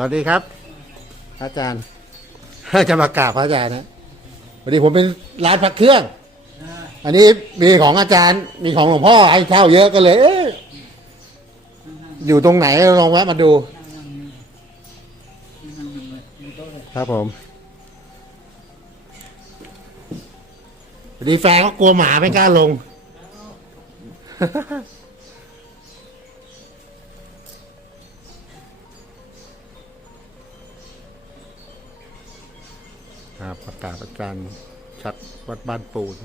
วัสดีครับอาจารย์จะมากราบพระอาจารย์นะวันนี้ผมเป็นร้านพักเครื่อง อันนี้มีของอาจารย์มีของหลวงพ่อให้เช่าเยอะก็เลยเอ๊ะอยู่ตรงไหนลองแวะมาดู ครับผมพอดีแฟนเขากลัวหมาไม่กล้าลง ประกาศอาจารย์ชัดวัดบ้านปูน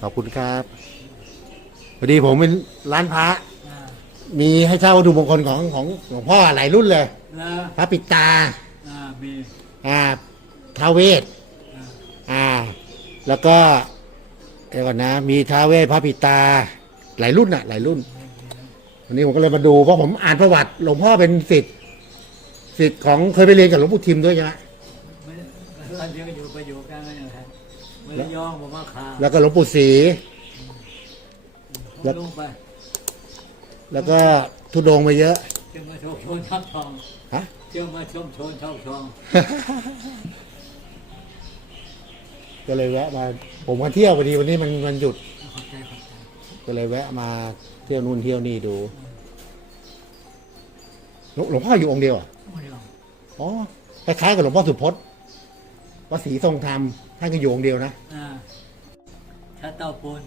ขอบคุณครับพอดีผมเป็นร้านพระ มีให้เช่าวัตถุมงคลของของหลวงพ่อหลายรุ่นเลย แล้วพระปิดตา อ่ามีอ่าท้าวเวทอ่าอ่า แล้วก็เดี๋ยวก่อนนะ มีท้าวเวทพระปิดตา หลายรุ่นอะหลายรุ่น วันนี้ผมก็เลยมาดูเพราะผมอ่านประวัติ หลวงพ่อเป็นศิษย์ศิษย์ของเคยไปเรียนกับหลวงปู่ทิมด้วยใช่ไหมไม่เราเรียกอยู่ไปอยู่กันนั่นแหละไม่ได้ย่องผมว่าขาแล้วก็หลวงปู่ศรีแล้วลงไปแล้วก็ทุดงค์มาเยอะเชื่อมาชมชนชอบทองฮะเชื่อมาชมชนชอบทองก็เลยแวะมาผมมาเที่ยวพอดีวันนี้มันมันหยุด ก็เลยแวะมาเที่ยวนู่นเที่ยวนี่ดูหลวงหลวงพ่ออยู่องค์เดียวเหรอะไม่ยอมอ๋อคล้ายๆกับหลวงพ่อสุพจน์วัดศรีทรงธรรมท่านก็อยู่องค์เดียวนะ อ่าชัดเต้าปูน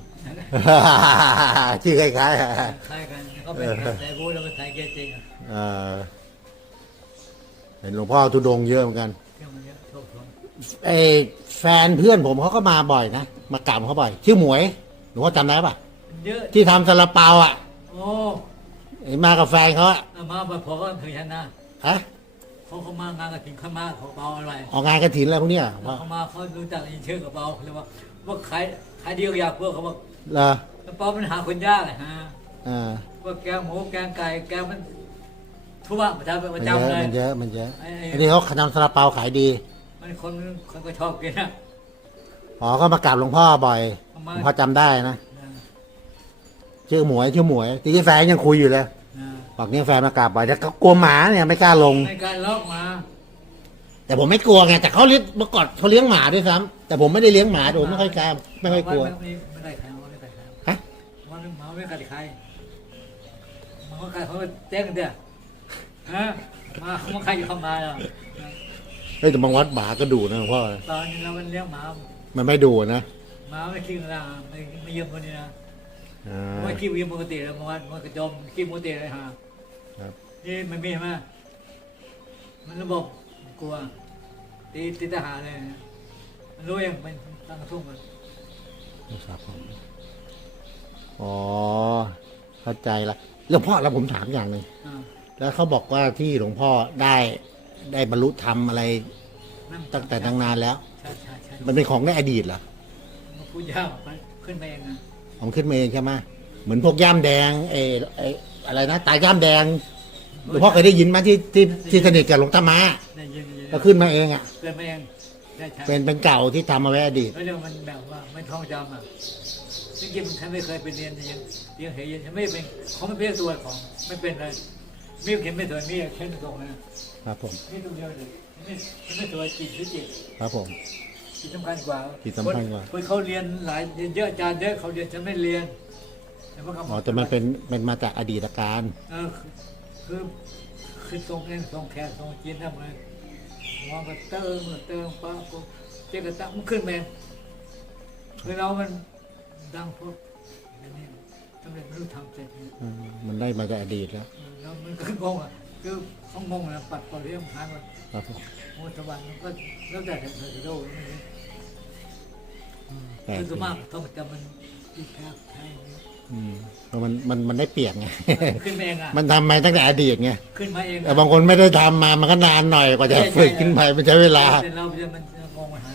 ชื่อคล้ายๆอะคล้ายกันก็เป็นไทยพูดแล้วเป็นไทยเกจิอะเอ่อเห็นหลวงพ่อทุดงค์เยอะเหมือนกันเที่ยวมันเยอะโชคชนไอ้แฟนเพื่อนผมเขาก็มาบ่อยนะมากราบเขาบ่อย ชื่อหมวยหลวงพ่อจำได้ปะ เยอะที่ทำซาลาเปาอะโอ้ไอ้มากับแฟนเขาอะเอามาแบบพอก็ถึงฉันนะฮะเขาเขามางานกระถิ่นเขามาเขาเบาอะไรออกงานกระถินอะไรพวกเนี้ยว่าเขามาเขารู้จักอินเชื่อกับเบาเลยว่าว่าขายขายเดียวอยากเพื่อเขาบอกเหรอกระเป๋ามันหาคนยากเลยฮะอ่าว่าแกงหมูแกงไก่แกงมันทั่วประจำปมัระนเยจำอะเลย มันเยอะมันเยอะไอ้ไอ้อันนี้เขาทำซาลาเปาขายดีมันคนคนก็ชอบกินนะ อ๋อก็มากราบหลวงพ่อบ่อยเอาหมาลวงพ่อจำได้นะ ชื่อหมวยชื่อหมวยที่แฟนยังคุยอยู่เลยอ่าบอกเนี่ยแฟนมากราบบ่อยแต่เขากลัวหมาเนี่ยไม่กล้าลง ในการล็อกมา แต่ผมไม่กลัวไงแต่เขาเลี้ยงเมื่อก่อนเขาเลี้ยงหมาด้วยซ้ำแต่ผมไม่ได้เลี้ยงหมาผมไม่ค่อยกล้าไม่ค่อยกลัว ไม่ไม่ได้ใครไม่ได้ใครฮะวันนึงหมาไม่กัดใครมันก็กัดเขาเต้นเดียวฮะมาเขามาใครเข้ามาแล้วเฮ้ยแต่บางวัดหมาก็ดุนะหลวงพ่อตอนนี้เราเลี้ยงหมามันไม่ดุนะหมาไม่ขี้กระด้างไม่ไม่ยืมคนนี้นะ อ่าไม่ขี้ยืมปกติแล้วมันมันกระจมขี้ปกติเลยฮะครับนี่มันมีไหมมันระบบกลัวตีตีทหารเลยมันรู้ยังมันตั้งกระทุ่มมันครับผมอ๋อเข้าใจละหลวงพ่อแล้วผมถามอย่างหนึ่งอ่าแล้วเขาบอกว่าที่หลวงพ่อได้ได้บรรลุธรรมอะไรนั่งตั้งแต่ตั้งนานแล้วใช่ใช่ใช่มันเป็นของในอดีตเหรอมันพูดยากไปขึ้นมาเองนะ ของขึ้นมาเองใช่ไหมเหมือนพวกย่ามแดงเออไออะไรนะตาย่ามแดงหลวงพ่อเคยได้ยินไหมที่ที่ที่สนิทกับหลวงตามาได้ยินได้ยินก็ขึ้นมาเองอะ เกิดมาเองใช่ใช่เป็นเป็นเก่าที่ทำมาไว้อดีต แล้วเรื่องมันแบบว่าไม่ท่องจำอะจริงๆมันฉันไม่เคยไปเรียนยังเรียนเหยนฉันไม่เป็นเขาไม่เป็นตัวของไม่เป็นเลยมีเข็มไม่สวยมีเข็มตรงนะครับผมมีตรงเดียวเลยไม่ไม่สวยจิตหรือจิต ครับผม จิตสำคัญกว่าจิตสำคัญกว่า คนเขาเรียนหลายเรียนเยอะอาจารย์เยอะเขาเรียนฉันไม่เรียนแต่ว่าเขาอ๋อแต่มันเป็นเป็นมาจากอดีตการเออคือคือทรงเองทรงแขกทรงจีนทำไงมองก็เติมเติมป้าปุ๊บเจ๊กระตั้งมันขึ้นมาเองคือเรามันดังพวกอันนี้สำเร็จไม่รู้ทำเสร็จเนี่ยอืมมันได้มาจากอดีตแล้ว แล้วมันก็งงอะ คือเขางงนะปัดปล่อยเรื่องหายหมดครับผมโอ้สวรรค์มันก็แล้วแต่เทคโนโลยีแปลกคือดีส่วนมากต้องจำมันที่แพ้แพ้อย่างนี้อืมเพราะมันมันมันได้เปรียบไง ขึ้นมาเองอะมันทำมาตั้งแต่อดีตไงขึ้นมาเองแต่บางคนไม่ได้ทำมามันก็นานหน่อยกว่าจะฝึกขึ้นไปมันใช้เวลาแต่เราจะมันมองมาหา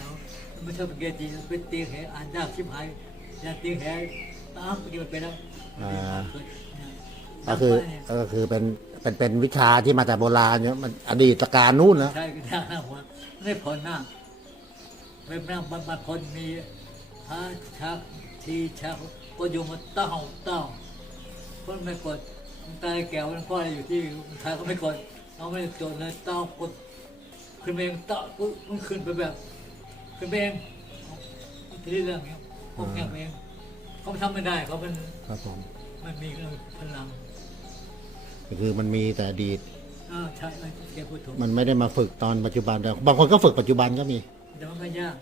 ไม่ชอบเป็นเกจิเป็นตีแหอ่านยากชิบหายยากตีแหตามปฏิบัติไปแล้วอ่า ก็คือก็คือเป็น เป็นเป็นวิชาที่มาจากโบราณเนี่ยมันอดีตการนู่นแล้วใช่ก็ได้หน้าหัวไม่ได้ผลหน้าเป็นหน้าบรรพลมีพระชักทีชักก็อยู่มาเต้าเต้าคนไม่กดตายแก้วมันพ่ออยู่ที่ไทยก็ไม่กดเราไม่ได้จดเลยต้องกดขึ้นไปเองต่อปุ๊บมันขึ้นไปแบบ ขึ้นไปเองทีนี้เรื่องเนี้ยพวกแก้วเองเขาทำไม่ได้เขามันครับผมมันมีพลังก็ คือมันมีแต่อดีตอ่าใช่ไหมแกพูดถูกมันไม่ได้มาฝึกตอนปัจจุบันแต่บางคนก็ฝึกปัจจุบันก็มีแต่มันก็ยาก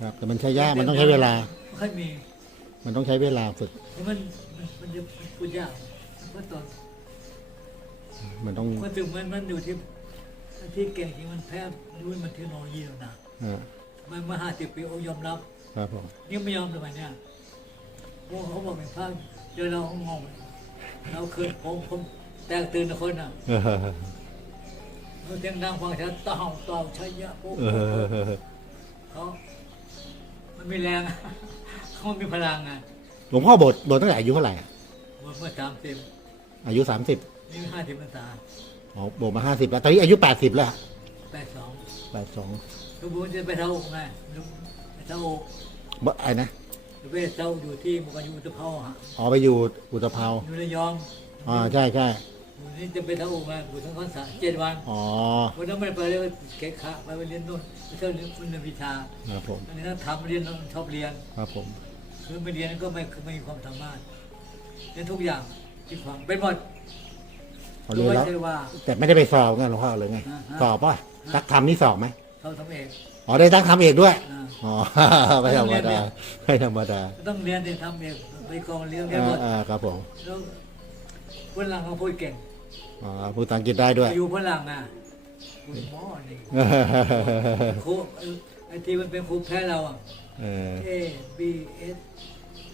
ครับแต่มันใช้ยากมันต้องใช้เวลา ไม่ค่อยมีมันต้องใช้เวลาฝึกแต่มันมันมันจะพูดยากเพราะตอนมันต้องคนถึงมันมันอยู่ที่ที่เก่งจริงมันแพ้ด้วยมันเทคโนโลยีแล้วนะอ่ามันเมื่อห้าสิบปีโอยอมรับ ครับผมนี่ไม่ยอมทำไมเนี่ยพวกเขาบอกเป็นพระเจอเราเขางงเราคืนผมผม แตกตื่นทุกคนน่ะเออเราเสียงดังฟังชัดต่อต่อชัยยะปุ๊บเออเขามันมีแรงเขามีพลังอะหลวงพ่อบวชบวชตั้งแต่อายุเท่าไหร่อะเมื่อเมื่อสามสิบอายุสามสิบนี่ห้าสิบพรรษาอ๋อบวชมาห้าสิบแล้วตอนนี้อายุแปดสิบแล้วแปดสองแปดสองคือบุญจะไปเท่าไงไปเท่าบ่ไอ้นะไปเท่าอยู่ที่มุกอายุตะเภาฮะอ๋อไปอยู่อุตภาวอยู่ระยองอ่าใช่ใช่ วันนี้จะไปเท่าไงบุญทั้งคนสามเจ็ดวันอ๋อวันนั้นไม่ได้ไปเลยเกะขะไปเรียนโน่นไปเที่ยวเรียนคุณวิชาครับผมอันนี้ถ้าทำเรียนเราชอบเรียนครับผม คือไม่เรียนก็ไม่คือไม่มีความสามารถเรียนทุกอย่างที่ความเป็นหมดเอาเรียนไม่แล้วใช่ว่าแต่ไม่ได้ไปสอบกันหลวงพ่อเลยไงอ่าฮะสอบป่ะตักทำนี่สอบไหมเขาทำเองอ๋อได้ตักทำเองด้วยอ่าอ๋อไม่ธรรมดาไม่ธรรมดา ต้องเรียนเรียนทำเองไปกองเรียนเรียนอ่าหมดอ่าครับผมแล้ว ฝรั่งเขาพูดเก่งอ๋อพูดภาษาอังกฤษได้ด้วย อยู่ฝรั่งอะคุณหมอนี่ครูไอ้ที่มันเป็นครูแพ้เราอะ เออ A B S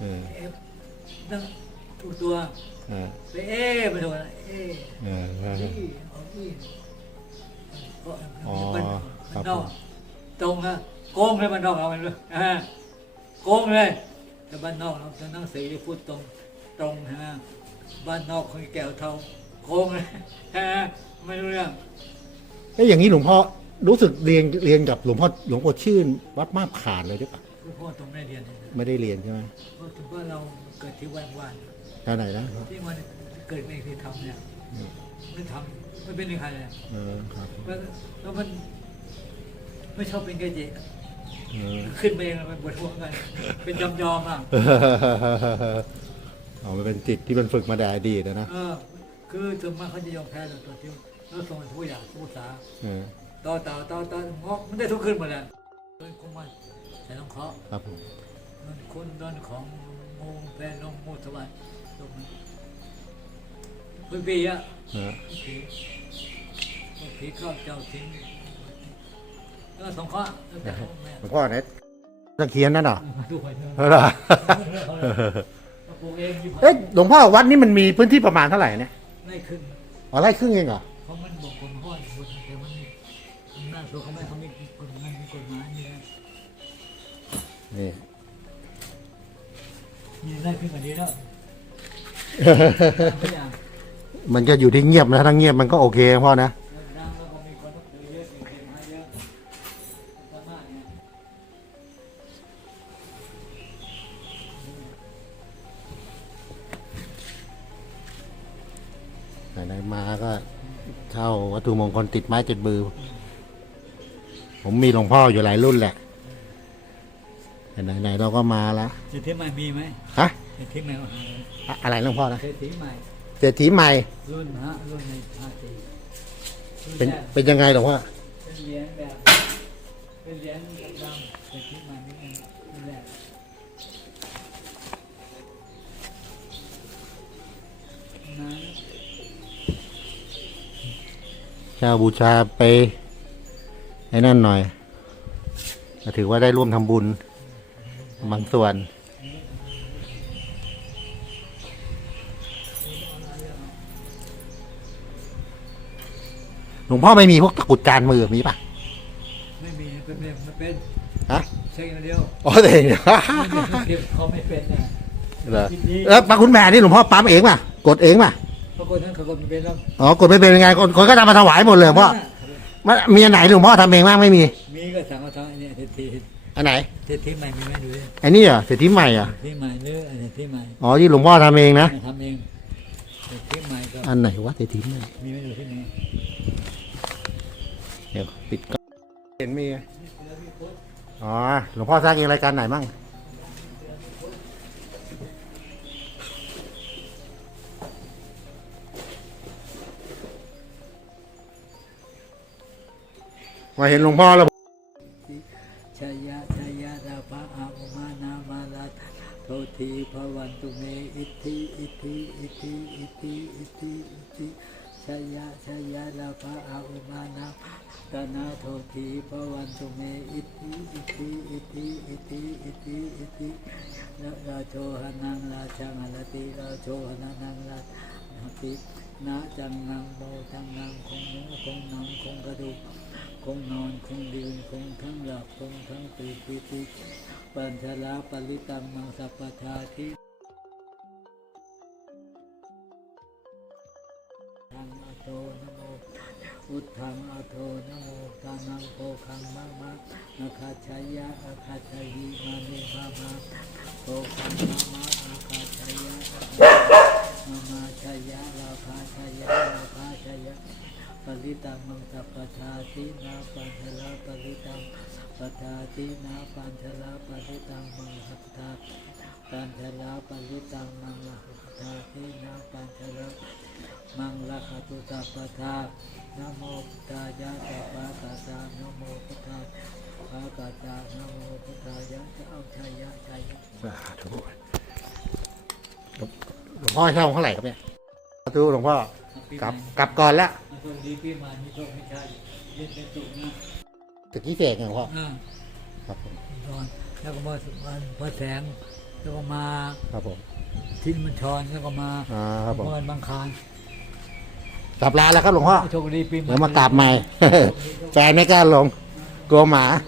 เออ F นั่งทุกตัวเออไปเอไปถูกนะเอเออเออนี่เอานี่ก็อ๋อมันครับนอกผม ตรงนะโกงเลยมันนอกเรามันเลยอ่าโกงเลยแต่บ้านนอกเราจะนั่งสีพูดตรงตรงฮะ บ้านนอกคนแก้วเท่าโกงเลยฮะไม่รู้เรื่องเอ้ยอย่างนี้หลวงพ่อรู้สึกเรียนเรียนกับหลวงพ่อหลวงพ่อชื่น วัดมาบขาดเลยหรือเปล่าคือพ่อตรงไม่เรียนเลยนะไม่ได้เรียนใช่ไหมเพราะถือว่าเราเกิดที่ว่านว่านแถวไหนนะที่มันเกิดไม่เคยทำเนี่ยไม่ทำไม่เป็นใครเลยเออครับแล้วแล้วมันไม่ชอบเป็นเกจิเออขึ้นมาเองมันปวดหัวกัน เป็นจำยอมอะ เอามันเป็นจิตที่มันฝึกมาแต่อดีตนะนะเออ คือส่วนมากเขาจะยอมแพ้เราตัวที่แล้วส่งทุกอย่างผู้สาเออต่อต่อต่อต่องอกมันได้ทุกขึ้นหมดเลยโดนคงมันใส่รองเคราะห์ครับผมโดนคุณโดนของงูแพนลงงูสวรรค์ตรงนั้นพื้นปีอะเออผีผีเข้าเจ้าทิ้งแล้วก็สองข้อแล้วแต่เขาแม่หลวงพ่อเนี่ยตะเคียนนั่นเหรอดูไปเถอะเออเหรอ ปลูกเองอยู่เอ๊ะหลวงพ่อวัดนี่มันมีพื้นที่ประมาณเท่าไหร่เนี่ยไม่ขึ้นอ๋อไร่ครึ่งเองเหรอเพราะมันบอกคนห้อยบนแต่มันมีหน้าตัวเขาไม่เขาไม่มีกฎหมายมีกฎหมายนี่นะนี่มีได้ขึ้นกว่านี้แล้วทุกอย่างมันก็อยู่ที่เงียบนะถ้าเงียบมันก็โอเคพ่อนะ มาก็เช่าวัตถุมงคลติดไม้ติดมือ ผมมีหลวงพ่ออยู่หลายรุ่นแหละไหนๆเราก็มาแล้วเศรษฐีใหม่มีไหมฮะเศรษฐีใหม่เอาหาอะอะไรหลวงพ่อนะเศรษฐีใหม่เศรษฐีใหม่ รุ่นฮะรุ่นในชาติรุ่นเป็นแรกเป็นยังไงหลวงพ่อเป็นเหรียญแบ เช่าบูชาไปไอ้นั่นหน่อยก็ถือว่าได้ร่วมทำบุญบางส่วน หลวงพ่อไม่มีพวกตะกรุดจานมือมีปะไม่มีเป็นเป็นไม่เป็นฮะใช่อย่างเดียวอ๋อแต่เก็บเขาไม่เป็นเนี่ยเหรอแล้วปลาคุณแม่นี่หลวงพ่อปั๊มเองป่ะกดเองป่ะ ปรากฏนั้นเขาก็ไม่เป็นแล้วอ๋อกดไม่เป็นยังไงคนคนก็ทำมาถวายหมดเลยหลวงพ่อมันมีอันไหนหลวงพ่อทำเองบ้างไม่มี มีก็สั่งเอาทางอันเนี้ยเศรษฐีอันไหนเศรษฐีใหม่มีไหมดูดิอันนี้เหรอเศรษฐีใหม่เหรอเศรษฐีใหม่หรืออันเศรษฐีใหม่อ๋อที่หลวงพ่อทำเองนะ ทำเองที่ใหม่ก็อันไหนวะเศรษฐีใหม่มีไม่อยู่ที่นี่เดี๋ยวปิดก่อนเห็นมีไงอ๋อหลวงพ่อสร้างเองรายการไหนมั่ง มาเห็นหลวงพ่อแล้วชยะชยะดาภะอาอุมานามาลาโททีพระวันตุเมอิทธิอิทธิอิทธิอิทธิอิทธิอิทธิชยะชยะดาภะอาอุมานาตนาโททีพระวันตุเมอิทธิอิทธิอิทธิอิทธิอิทธิอิทธิราโชหนังราชังอรติราโชหนังราหตินาจังนังโมจังนังคงเนื้อคงหนังคงกระดูก คงนอนคงยืนคงทั้งหลับคงทั้งตื่นปิติปัญชลาปริตังมังสัพพทาทิทังอโตนะโมอุทธังอโทนะโมทานังโภคังมะมะนาคาชัยยะอาคาชัยยิมานิมามาโภคังมะมะอาคาชัยยะมามาชัยยะลาภาชัยยะลาภาชัยยะ ปริตังมังสัพพทาตินาปัญชลาปริตังปทาตินาปัญชลาปริตังมังสัพพทาปัญชลาปริตังมังลหัพทาตินาปัญชลามังลคตุสัพพทานะโมพุทธายะสัพพะกาตานะโมพุทธายะภะกาตานะโมพุทธายะจะเอาชัยยะชัยยะสาธุหลวงพ่อให้เช่าเท่าไหร่ครับเนี่ยสาธุหลวงพ่อกลับกลับก่อนละ สวัสดีปีใหม่มีโชคมีชัยเย็นเป็นสุขนะตึกที่เสกไงหลวงพ่ออ่าครับผมก่อนแล้วก็มาวันพระแสงแล้วก็มาครับผมทิ้นมันชอนแล้วก็มาอ่าครับผมเมื่อวันบางคารกลับลาแล้วครับหลวงพ่อโชคดีปีใหม่ เดี๋ยวมากราบใหม่ แฟนไม่กล้าลงกลัวหมานะ